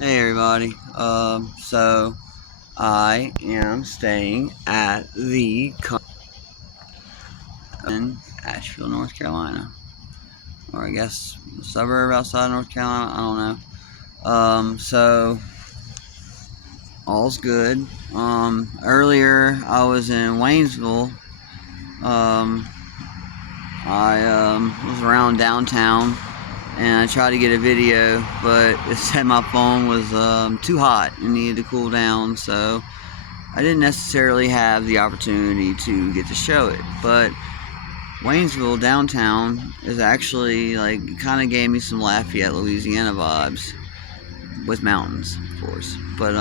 Hey everybody. So I am staying at the in Asheville, North Carolina, or I guess a suburb outside North Carolina. I don't know. So all's good. Earlier I was in Waynesville. I was around downtown and I tried to get a video, but it said my phone was too hot and needed to cool down, so I didn't necessarily have the opportunity to get to show it. But Waynesville downtown is actually like kind of gave me some Lafayette, Louisiana vibes with mountains, of course. But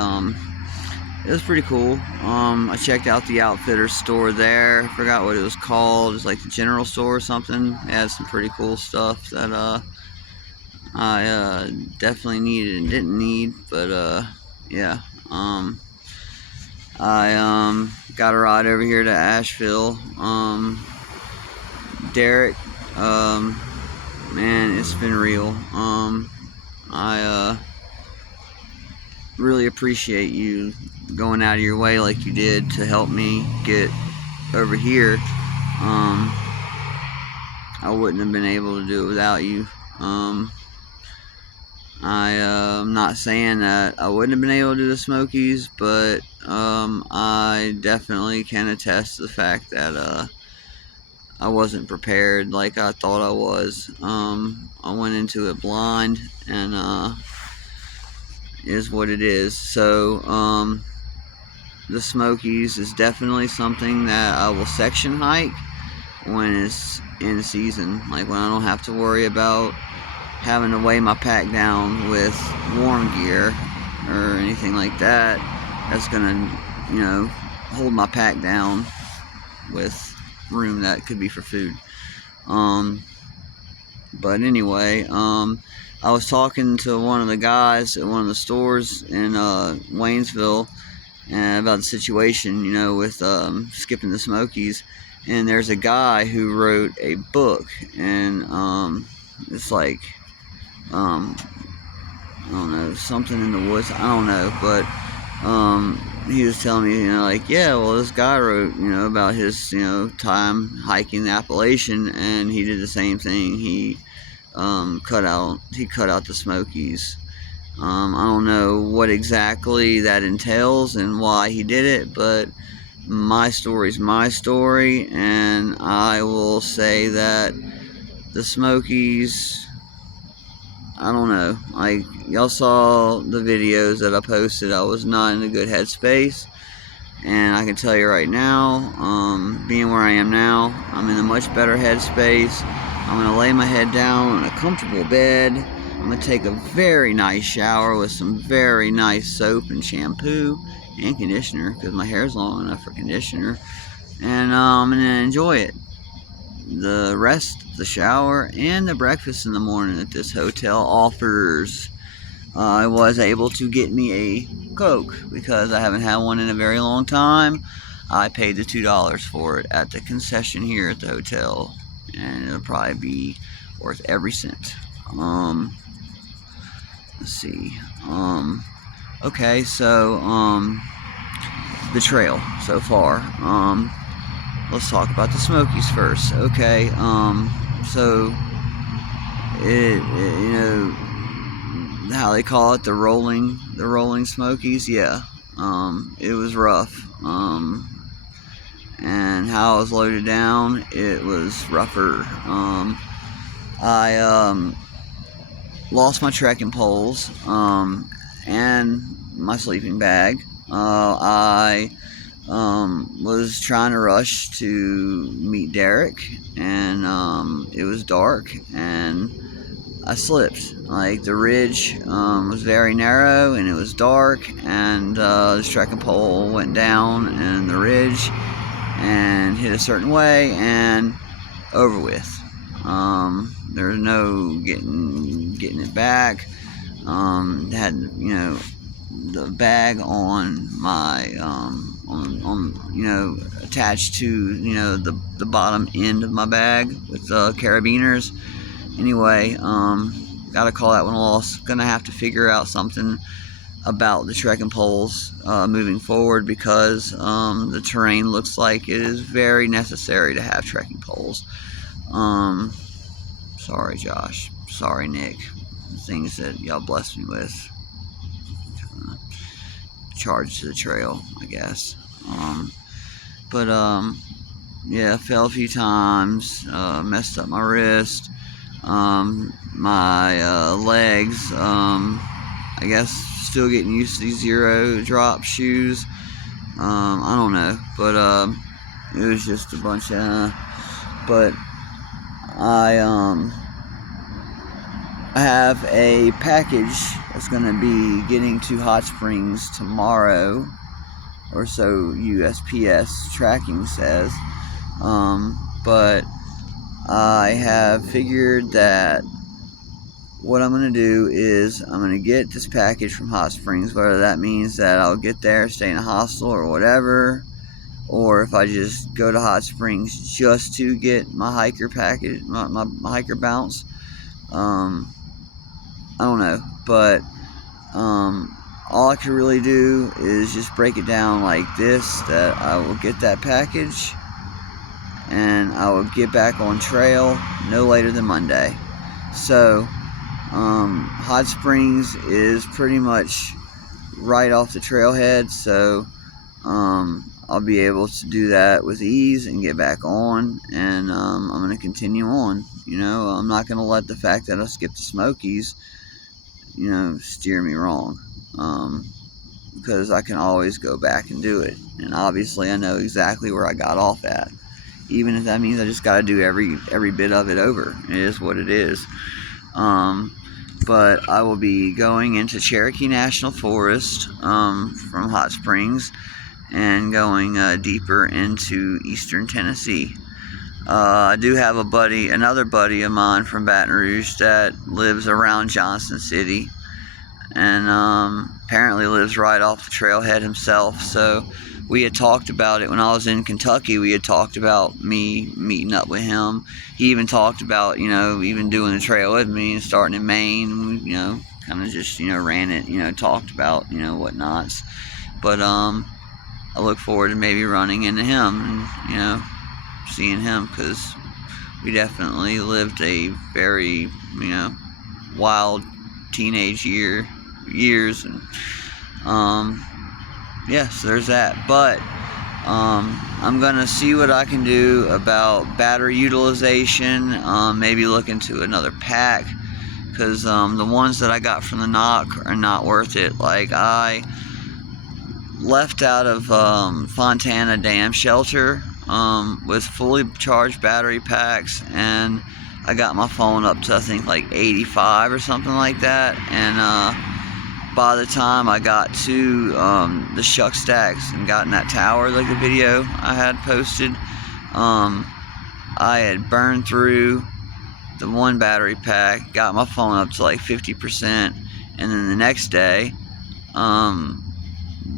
it was pretty cool. I checked out the Outfitters store there. Forgot what it was called. It's like the general store or something. It had some pretty cool stuff that I definitely needed and didn't need. But yeah. I got a ride over here to Asheville. Derek, man, it's been real. I really appreciate you going out of your way like you did to help me get over here. I wouldn't have been able to do it without you. I'm not saying that I wouldn't have been able to do the Smokies, but I definitely can attest to the fact that I wasn't prepared like I thought I was. I went into it blind, and it is what it is. So the Smokies is definitely something that I will section hike when it's in season, like when I don't have to worry about having to weigh my pack down with warm gear or anything like that. That's gonna, hold my pack down with room that could be for food. But anyway, I was talking to one of the guys at one of the stores in Waynesville about the situation, with skipping the Smokies. And there's a guy who wrote a book, and it's like, I don't know, something in the woods. I don't know, but he was telling me, yeah, well, this guy wrote, about his, time hiking the Appalachian, and he did the same thing. He cut out the Smokies. I don't know what exactly that entails and why he did it, but my story's my story, and I will say that the Smokies, I don't know, like, y'all saw the videos that I posted. I was not in a good headspace, and I can tell you right now, being where I am now, I'm in a much better headspace. I'm going to lay my head down in a comfortable bed. I'm going to take a very nice shower with some very nice soap and shampoo and conditioner, because my hair's long enough for conditioner, and I'm going to enjoy it. The rest, the shower, and the breakfast in the morning that this hotel offers. I was able to get me a Coke because I haven't had one in a very long time. I paid the $2 for it at the concession here at the hotel, and it'll probably be worth every cent. Let's see. Okay, so the trail so far. Let's talk about the Smokies first. Okay, so how they call it, the rolling Smokies. Yeah, it was rough. And how I was loaded down, it was rougher. I lost my trekking poles and my sleeping bag. I was trying to rush to meet Derek, and it was dark, and I slipped. Like, the ridge was very narrow, and it was dark, and this trekking pole went down in the ridge and hit a certain way and over with. There's no getting it back. Had the bag on my attached to the bottom end of my bag with carabiners. Anyway, gotta call that one a loss. Gonna have to figure out something about the trekking poles moving forward, because the terrain looks like it is very necessary to have trekking poles. Sorry Josh, sorry Nick, things that y'all blessed me with, charged to the trail, I guess. But yeah, fell a few times, messed up my wrist, my legs, I guess still getting used to these zero drop shoes. I don't know, but it was just a bunch of, but I have a package that's going to be getting to Hot Springs tomorrow, or so USPS tracking says. But I have figured that what I'm going to do is I'm going to get this package from Hot Springs, whether that means that I'll get there, stay in a hostel or whatever, or if I just go to Hot Springs just to get my hiker package, my hiker bounce. I don't know, but all I can really do is just break it down like this, that I will get that package and I will get back on trail no later than Monday. So Hot Springs is pretty much right off the trailhead, so I'll be able to do that with ease and get back on, and I'm going to continue on. You know, I'm not going to let the fact that I skipped the Smokies, you know, steer me wrong, because I can always go back and do it, and obviously I know exactly where I got off at, even if that means I just got to do every bit of it over. It is what it is. But I will be going into Cherokee National Forest from Hot Springs and going deeper into eastern Tennessee. I do have another buddy of mine from Baton Rouge that lives around Johnson City, and apparently lives right off the trailhead himself. So we had talked about it when I was in Kentucky. We had talked about me meeting up with him. He even talked about, you know, even doing the trail with me and starting in Maine. You know, kind of just, you know, ran it, you know, talked about, you know, whatnots. But I look forward to maybe running into him and, you know, seeing him, because we definitely lived a very, you know, wild teenage years, and yeah, so there's that. But I'm gonna see what I can do about battery utilization, maybe look into another pack, because the ones that I got from the NOC are not worth it. Like, I left out of Fontana Dam Shelter with fully charged battery packs, and I got my phone up to, I think, like 85 or something like that, and by the time I got to the Shuck Stacks and got in that tower, like the video I had posted, I had burned through the one battery pack, got my phone up to like 50%, and then the next day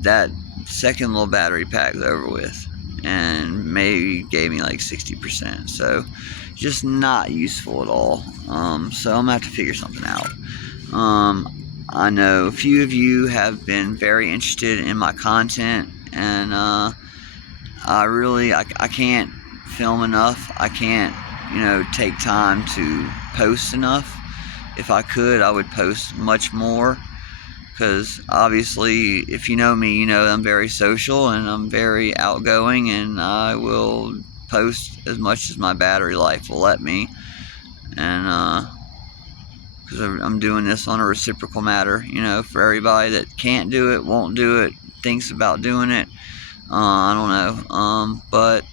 that second little battery pack was over with, and maybe gave me like 60%. So just not useful at all. So I'm gonna have to figure something out. I know a few of you have been very interested in my content, and I can't film enough. I can't, you know, take time to post enough. If I could, I would post much more, because obviously, if you know me, you know I'm very social and I'm very outgoing, and I will post as much as my battery life will let me, and because I'm doing this on a reciprocal matter, you know, for everybody that can't do it, won't do it, thinks about doing it. I don't know, but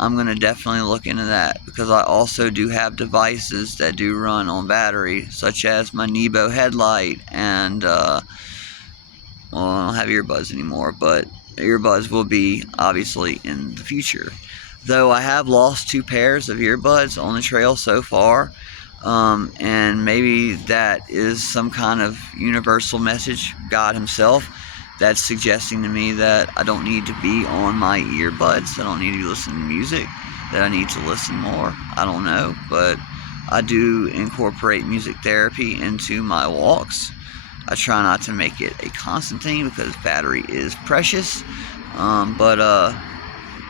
I'm going to definitely look into that, because I also do have devices that do run on battery, such as my Nebo headlight, and well, I don't have earbuds anymore, but earbuds will be obviously in the future. Though I have lost 2 pairs of earbuds on the trail so far, and maybe that is some kind of universal message, God himself, that's suggesting to me that I don't need to be on my earbuds, I don't need to listen to music, that I need to listen more. I don't know, but I do incorporate music therapy into my walks. I try not to make it a constant thing because battery is precious.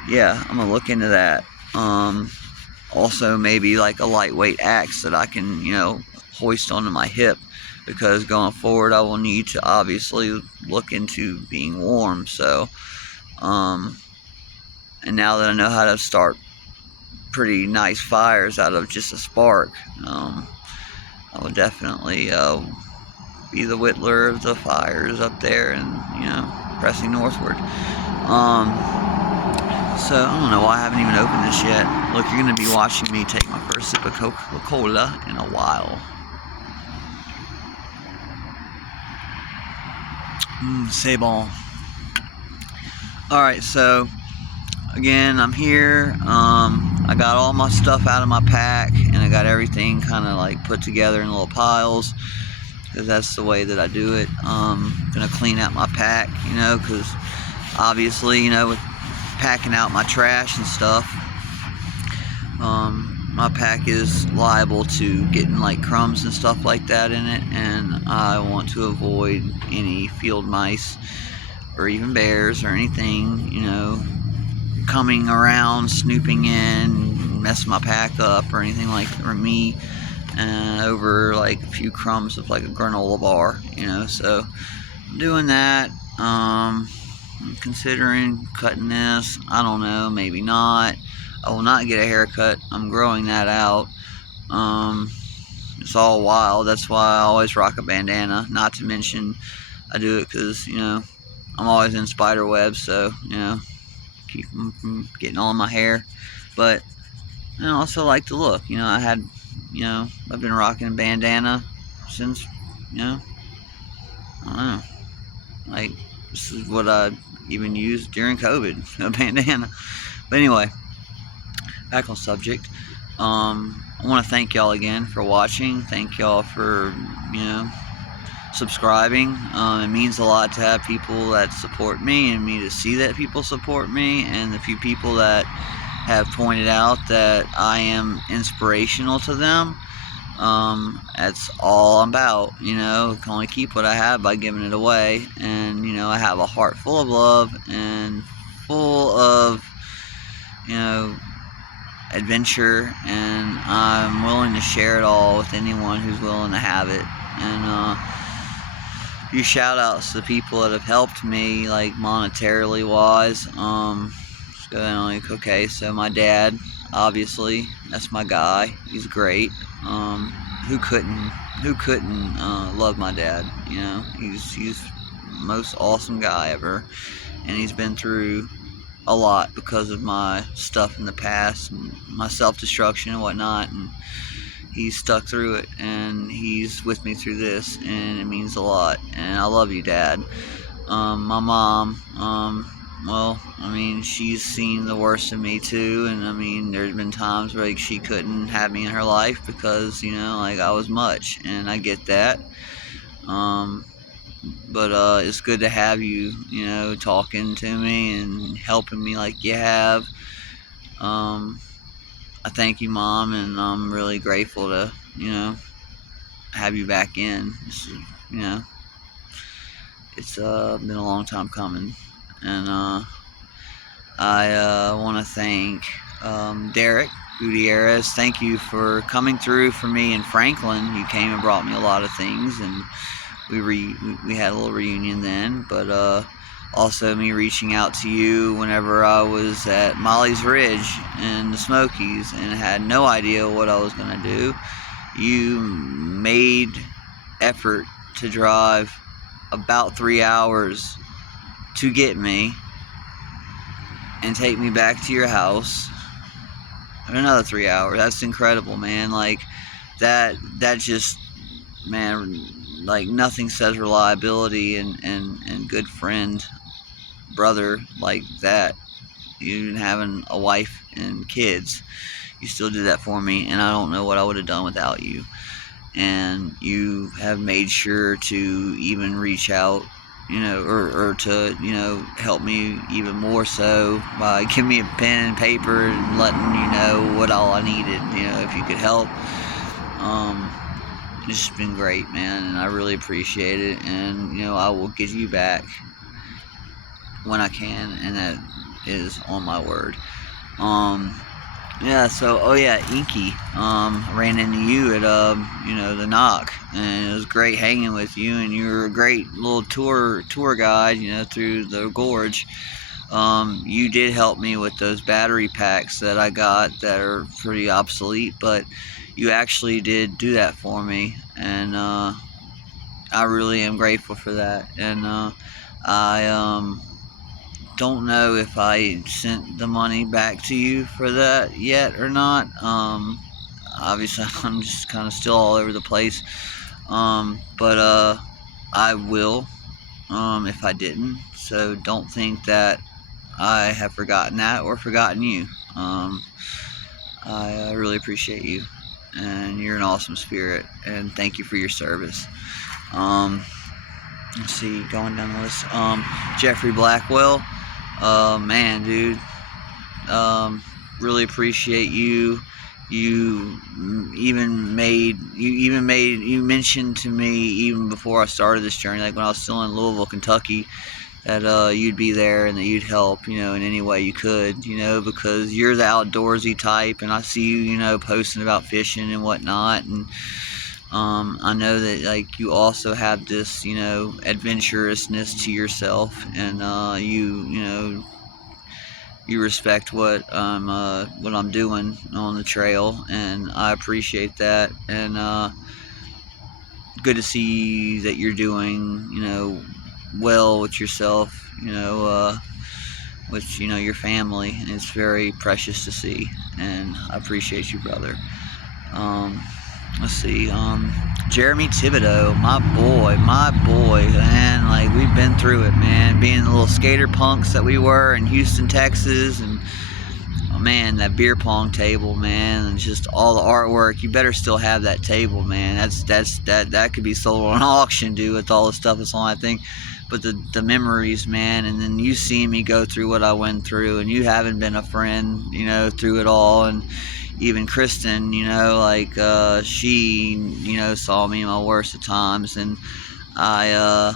Yeah, I'm gonna look into that. Also, maybe like a lightweight axe that I can, hoist onto my hip, because going forward I will need to obviously look into being warm. So, and now that I know how to start pretty nice fires out of just a spark, I would definitely be the whittler of the fires up there and, pressing northward. So, I don't know why I haven't even opened this yet. Look, you're going to be watching me take my first sip of Coca-Cola in a while. C'est bon. Alright, so, again, I'm here. I got all my stuff out of my pack, and I got everything kind of like put together in little piles, because that's the way that I do it. Gonna clean out my pack, because obviously, with packing out my trash and stuff, my pack is liable to getting like crumbs and stuff like that in it, and I want to avoid any field mice or even bears or anything, coming around, snooping in, messing my pack up or anything like that, or me over like a few crumbs of like a granola bar, so I'm doing that. I'm considering cutting this. I don't know, maybe not. I will not get a haircut. I'm growing that out. It's all wild. That's why I always rock a bandana. Not to mention, I do it because, I'm always in spider webs, so, keep them from getting all in my hair. But I also like the look. I've been rocking a bandana since, I don't know. Like, this is what I even used during COVID, a bandana. But anyway, back on subject. I want to thank y'all again for watching. Thank y'all for, subscribing. It means a lot to have people that support me, and me to see that people support me, and the few people that have pointed out that I am inspirational to them. That's all I'm about. I can only keep what I have by giving it away, and I have a heart full of love and full of adventure, and I'm willing to share it all with anyone who's willing to have it. And few shout outs to the people that have helped me, like monetarily wise. Okay, so my dad, obviously, that's my guy. He's great. Who couldn't love my dad? He's the most awesome guy ever, and he's been through a lot because of my stuff in the past and my self-destruction and whatnot, and he's stuck through it, and he's with me through this, and it means a lot. And I love you, Dad. My mom, she's seen the worst of me too, and there's been times where she couldn't have me in her life because I was much, and I get that. But it's good to have you, talking to me and helping me like you have. I thank you, Mom, and I'm really grateful to, have you back in. It's been a long time coming, and I want to thank Derek Gutierrez. Thank you for coming through for me in Franklin. You came and brought me a lot of things, and we had a little reunion then. But also me reaching out to you whenever I was at Molly's Ridge in the Smokies and had no idea what I was going to do. You made effort to drive about 3 hours to get me and take me back to your house in another 3 hours. That's incredible, man. Like, that just, man, like, nothing says reliability and good friend, brother like that. You having a wife and kids, you still did that for me, and I don't know what I would have done without you. And you have made sure to even reach out, or to, help me even more so by giving me a pen and paper and letting you know what all I needed, if you could help. It's just been great, man, and I really appreciate it. And I will get you back when I can, and that is on my word. Yeah, so, oh yeah, Inky, ran into you at, the Knock, and it was great hanging with you, and you were a great little tour guide, through the gorge. You did help me with those battery packs that I got that are pretty obsolete, but you actually did do that for me, and, I really am grateful for that, and, I, don't know if I sent the money back to you for that yet or not. Obviously I'm just kind of still all over the place. But I will, if I didn't. So don't think that I have forgotten that or forgotten you. I really appreciate you, and you're an awesome spirit, and thank you for your service. Let's see, going down the list. Jeffrey Blackwell. Man, dude, really appreciate you. You mentioned to me even before I started this journey, like when I was still in Louisville, Kentucky, that you'd be there and that you'd help, in any way you could, because you're the outdoorsy type, and I see you, posting about fishing and whatnot, and I know that like you also have this, adventurousness to yourself, and you respect what I'm doing on the trail, and I appreciate that. And good to see that you're doing, well with yourself, with your family. And it's very precious to see, and I appreciate you, brother. Let's see, Jeremy Thibodeau, my boy, man, like, we've been through it, man, being the little skater punks that we were in Houston, Texas, and, oh man, that beer pong table, man, and just all the artwork. You better still have that table, man. That could be sold on auction, dude, with all the stuff that's on that thing. But the memories, man, and then you seeing me go through what I went through, and you haven't been a friend, through it all, and even Kristen, she, saw me in my worst of times, and I,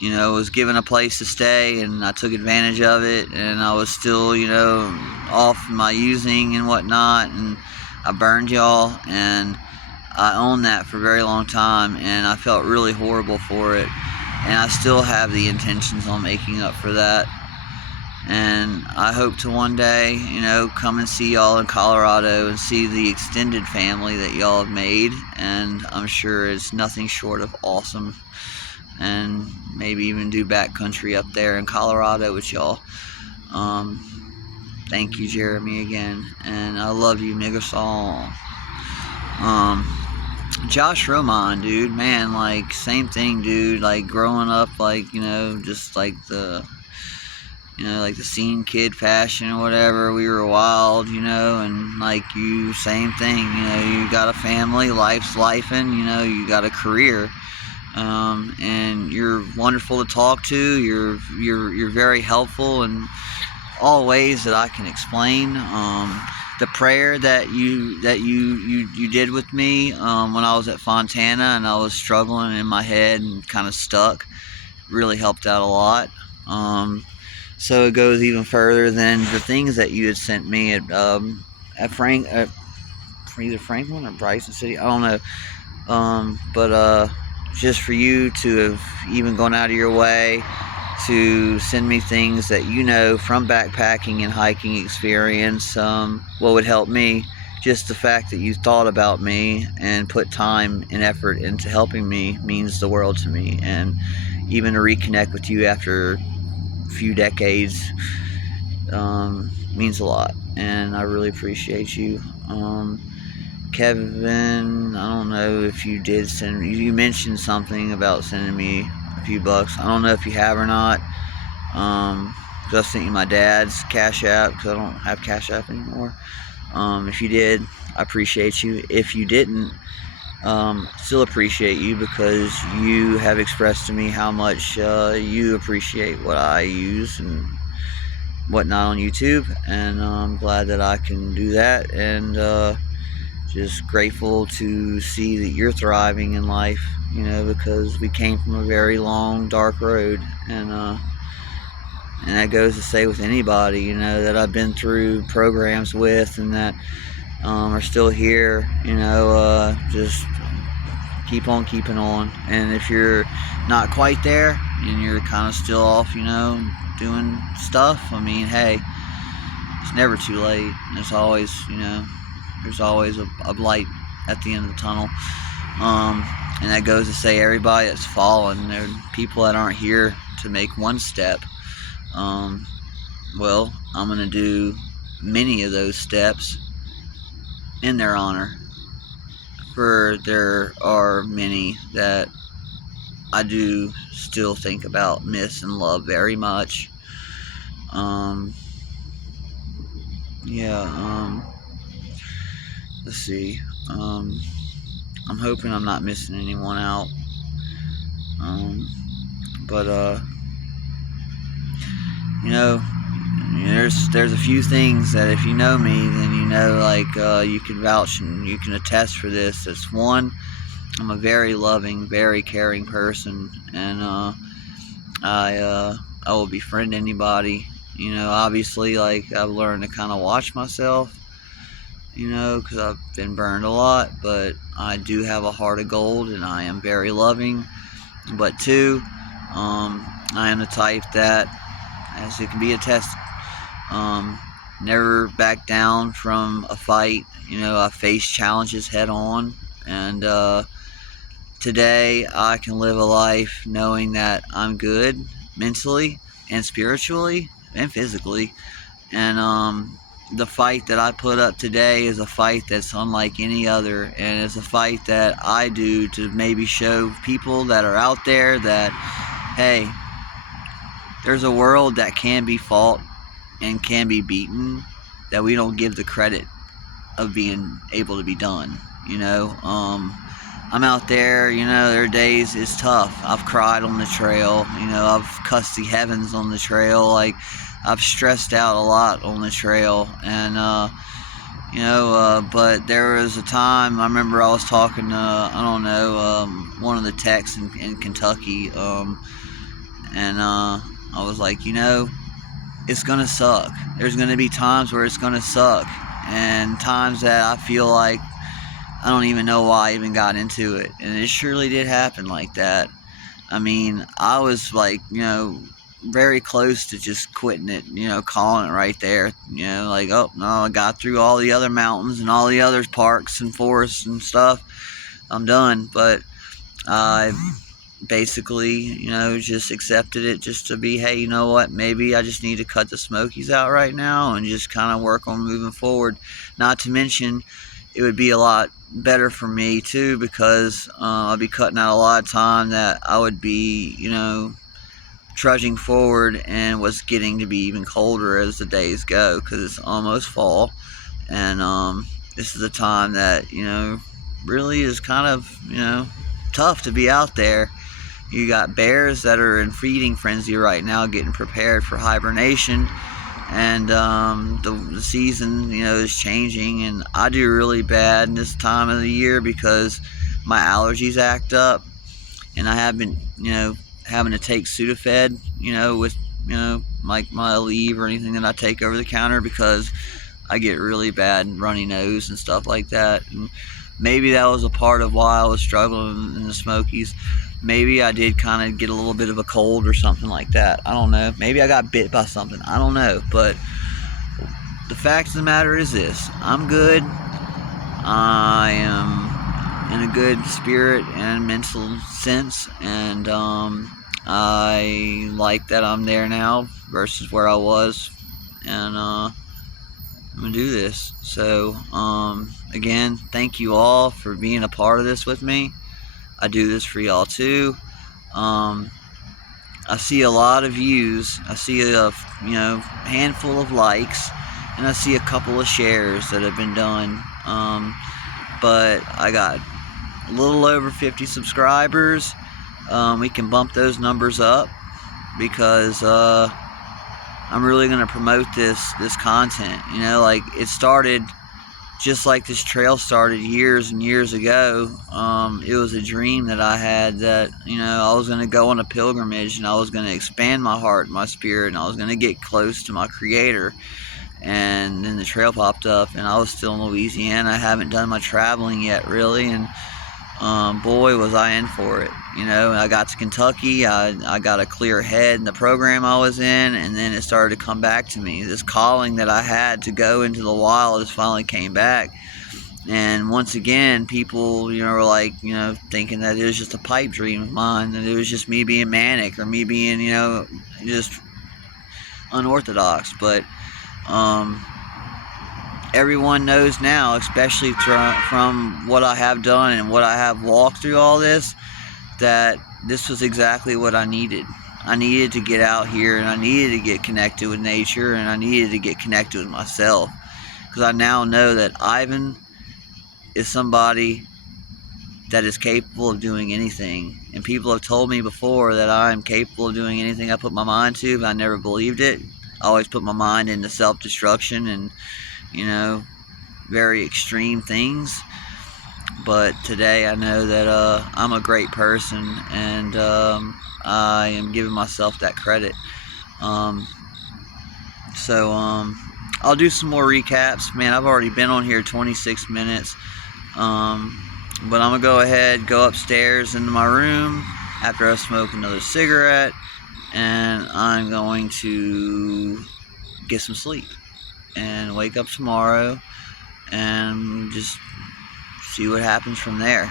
was given a place to stay, and I took advantage of it, and I was still, off my using and whatnot, and I burned y'all, and I owned that for a very long time, and I felt really horrible for it, and I still have the intentions on making up for that. And I hope to one day, come and see y'all in Colorado and see the extended family that y'all have made. And I'm sure it's nothing short of awesome. And maybe even do backcountry up there in Colorado with y'all. Thank you, Jeremy, again. And I love you, nigga song. Josh Roman, dude, man, like, same thing, dude. Like, growing up, like, just like the... like the scene kid fashion or whatever, we were wild, and like you, same thing, you got a family, life's lifing, you got a career, and you're wonderful to talk to, you're very helpful in all ways that I can explain. The prayer that you did with me, when I was at Fontana and I was struggling in my head and kind of stuck, really helped out a lot. So it goes even further than the things that you had sent me at either Franklin or Bryson City, I don't know. But just for you to have even gone out of your way to send me things that from backpacking and hiking experience, what would help me, just the fact that you thought about me and put time and effort into helping me means the world to me. And even to reconnect with you after few decades means a lot, and I really appreciate you. Kevin, I don't know if you did you mentioned something about sending me a few bucks. I don't know if you have or not. I sent you my dad's Cash App because I don't have Cash App anymore. If you did, I appreciate you. If you didn't, still appreciate you, because you have expressed to me how much you appreciate what I use and whatnot on YouTube, and I'm glad that I can do that. And just grateful to see that you're thriving in life, you know, because we came from a very long, dark road, and that goes to say with anybody, you know, that I've been through programs with and that are still here, you know, just keep on keeping on. And if you're not quite there and you're kind of still off, you know, doing stuff, I mean, hey, it's never too late. There's always, you know, there's always a light at the end of the tunnel. And that goes to say everybody that's fallen, there are people that aren't here to make one step. Well, I'm going to do many of those steps in their honor. For there are many that I do still think about, miss, and love very much. Yeah, let's see. I'm hoping I'm not missing anyone out. But you know, there's a few things that if you know me, then you know, like, you can vouch and you can attest for this. That's one, I'm a very loving, very caring person, and I will befriend anybody. You know, obviously, like, I've learned to kind of watch myself, you know, because I've been burned a lot, but I do have a heart of gold, and I am very loving. But two, I am the type that, as it can be attested, never back down from a fight. You know, I face challenges head on, and today I can live a life knowing that I'm good mentally and spiritually and physically, and the fight that I put up today is a fight that's unlike any other, and it's a fight that I do to maybe show people that are out there that, hey, there's a world that can be fought and can be beaten, that we don't give the credit of being able to be done. You know, I'm out there, you know, there are days it's tough. I've cried on the trail, you know, I've cussed the heavens on the trail, like, I've stressed out a lot on the trail, and you know, but there was a time I remember I was talking to, I don't know, one of the techs in Kentucky, and I was like, you know, it's gonna suck. There's gonna be times where it's gonna suck, and times that I feel like I don't even know why I even got into it, and it surely did happen like that. I mean, I was like, you know, very close to just quitting it, you know, calling it right there, you know, like, oh no, I got through all the other mountains and all the other parks and forests and stuff, I'm done. But I basically, you know, just accepted it just to be, hey, you know what, maybe I just need to cut the Smokies out right now and just kind of work on moving forward. Not to mention, it would be a lot better for me too, because I'd be cutting out a lot of time that I would be, you know, trudging forward, and was getting to be even colder as the days go, because it's almost fall, and this is a time that, you know, really is kind of, you know, tough to be out there. You got bears that are in feeding frenzy right now, getting prepared for hibernation, and the season, you know, is changing, and I do really bad in this time of the year because my allergies act up, and I have been, you know, having to take Sudafed, you know, with, you know, like my Aleve or anything that I take over the counter, because I get really bad runny nose and stuff like that. And maybe that was a part of why I was struggling in the Smokies. Maybe I did kind of get a little bit of a cold or something like that. I don't know. Maybe I got bit by something. I don't know. But the fact of the matter is this: I'm good. I am in a good spirit and mental sense, and I like that I'm there now versus where I was, and I'm gonna do this. So again, thank you all for being a part of this with me. I do this for y'all too. I see a lot of views. I see a, you know, handful of likes, and I see a couple of shares that have been done. But I got a little over 50 subscribers. We can bump those numbers up, because I'm really going to promote this content. You know, like, it started just like this trail started years and years ago, it was a dream that I had that, I was going to go on a pilgrimage and I was going to expand my heart, my spirit, and I was going to get close to my Creator. And then the trail popped up, and I was still in Louisiana. I haven't done my traveling yet, really, and boy, was I in for it. I got to Kentucky, I got a clear head in the program I was in, and then it started to come back to me. This calling that I had to go into the wild just finally came back. And once again, people, were like, thinking that it was just a pipe dream of mine, that it was just me being manic or me being, just unorthodox. But everyone knows now, especially from what I have done and what I have walked through all this, that this was exactly what I needed. I needed to get out here, and I needed to get connected with nature, and I needed to get connected with myself, because I now know that Ivan is somebody that is capable of doing anything. And people have told me before that I am capable of doing anything I put my mind to, but I never believed it. I always put my mind into self-destruction and, very extreme things. But today I know that I'm a great person, and I am giving myself that credit. So I'll do some more recaps. Man, I've already been on here 26 minutes. But I'm going to go ahead, go upstairs into my room after I smoke another cigarette, and I'm going to get some sleep and wake up tomorrow and just see what happens from there.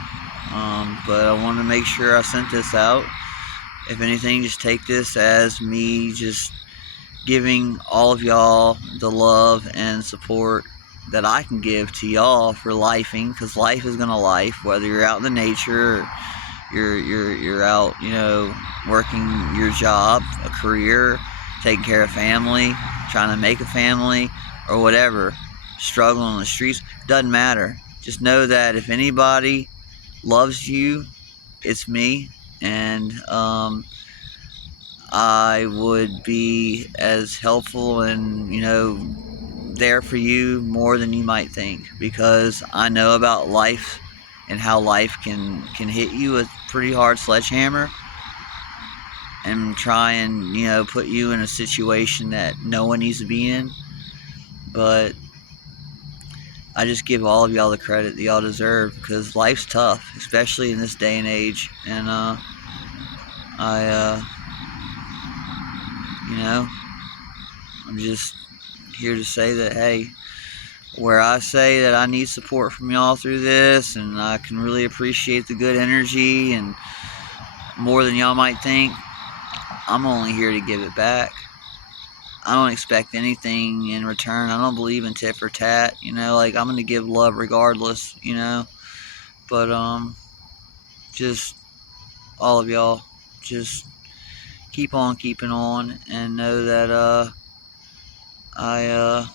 But I want to make sure I sent this out. If anything, just take this as me just giving all of y'all the love and support that I can give to y'all for lifing, because life is gonna life, whether you're out in the nature or you're out, working your job, a career, taking care of family, trying to make a family, or whatever, struggling on the streets, doesn't matter. Just know that if anybody loves you, it's me, and I would be as helpful and, there for you more than you might think, because I know about life and how life can hit you with pretty hard sledgehammer and try and, put you in a situation that no one needs to be in. But I just give all of y'all the credit that y'all deserve, because life's tough, especially in this day and age. And I'm just here to say that, hey, where I say that I need support from y'all through this, and I can really appreciate the good energy and more than y'all might think, I'm only here to give it back. I don't expect anything in return. I don't believe in tit for tat, I'm going to give love regardless, but just all of y'all, just keep on keeping on, and know that I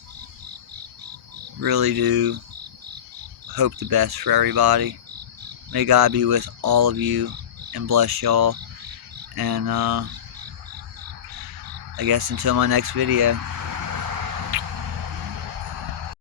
really do hope the best for everybody. May God be with all of you and bless y'all. And I guess until my next video.